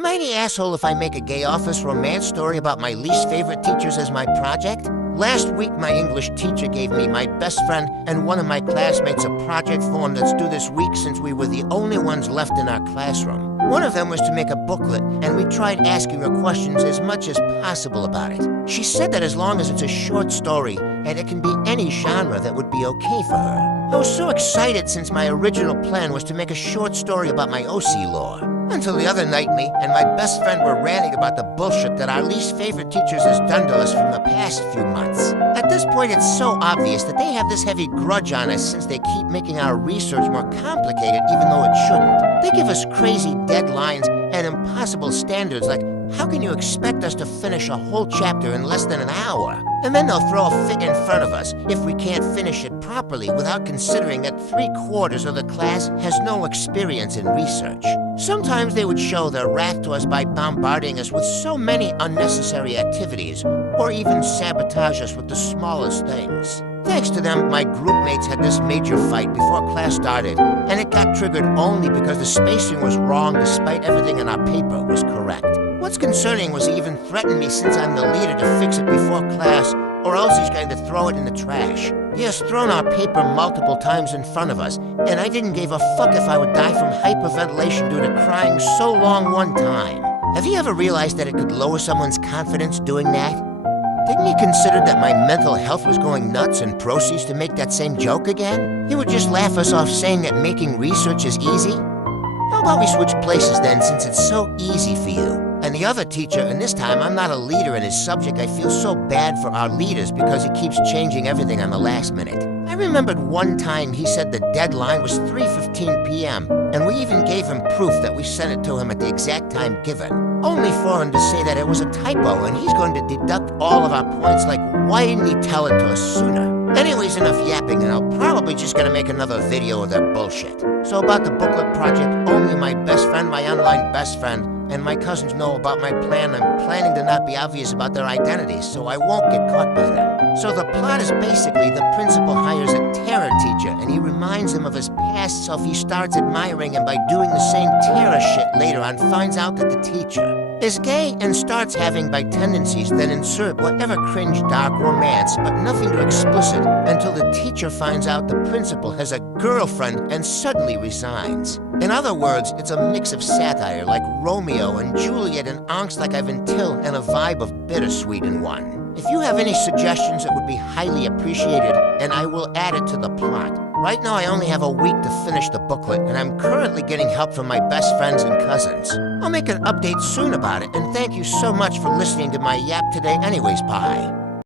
Am I the asshole if I make a gay office romance story about my least favorite teachers as my project? Last week, my English teacher gave me, my best friend, and one of my classmates a project form that's due this week since we were the only ones left in our classroom. One of them was to make a booklet, and we tried asking her questions as much as possible about it. She said that as long as it's a short story, and it can be any genre, that would be okay for her. I was so excited since my original plan was to make a short story about my OC lore. Until the other night, me and my best friend were ranting about the bullshit that our least favorite teachers has done to us from the past few months. At this point, it's so obvious that they have this heavy grudge on us since they keep making our research more complicated even though it shouldn't. They give us crazy deadlines and impossible standards like, how can you expect us to finish a whole chapter in less than an hour? And then they'll throw a fit in front of us if we can't finish it properly without considering that 3/4 of the class has no experience in research. Sometimes they would show their wrath to us by bombarding us with so many unnecessary activities, or even sabotage us with the smallest things. Thanks to them, my group mates had this major fight before class started, and it got triggered only because the spacing was wrong despite everything in our paper was correct. What's concerning was he even threatened me since I'm the leader to fix it before class, or else he's going to throw it in the trash. He has thrown our paper multiple times in front of us, and I didn't give a fuck if I would die from hyperventilation due to crying so long one time. Have you ever realized that it could lower someone's confidence doing that? Didn't he consider that my mental health was going nuts and proceeds to make that same joke again? He would just laugh us off saying that making research is easy? How about we switch places then, since it's so easy for you? And the other teacher, and this time I'm not a leader in his subject, I feel so bad for our leaders because he keeps changing everything on the last minute. I remembered one time he said the deadline was 3:15 p.m., and we even gave him proof that we sent it to him at the exact time given. Only for him to say that it was a typo and he's going to deduct all of our points like, why didn't he tell it to us sooner? Anyways, enough yapping, and I'm probably just gonna make another video of their bullshit. So about the booklet project, only my best friend, my online best friend, and my cousins know about my plan. I'm planning to not be obvious about their identities, so I won't get caught by them. So the plot is basically the principal hires a terror teacher, and he reminds him of his past self. He starts admiring him by doing the same terror shit later on, finds out that the teacher is gay and starts having bi tendencies, then insert whatever cringe dark romance, but nothing too explicit, until the teacher finds out the principal has a girlfriend and suddenly resigns. In other words, it's a mix of satire like Romeo and Juliet and angst like Ivan Till and a vibe of bittersweet in one. If you have any suggestions, it would be highly appreciated, and I will add it to the plot. Right now, I only have a week to finish the booklet, and I'm currently getting help from my best friends and cousins. I'll make an update soon about it, and thank you so much for listening to my yap today anyways, bye.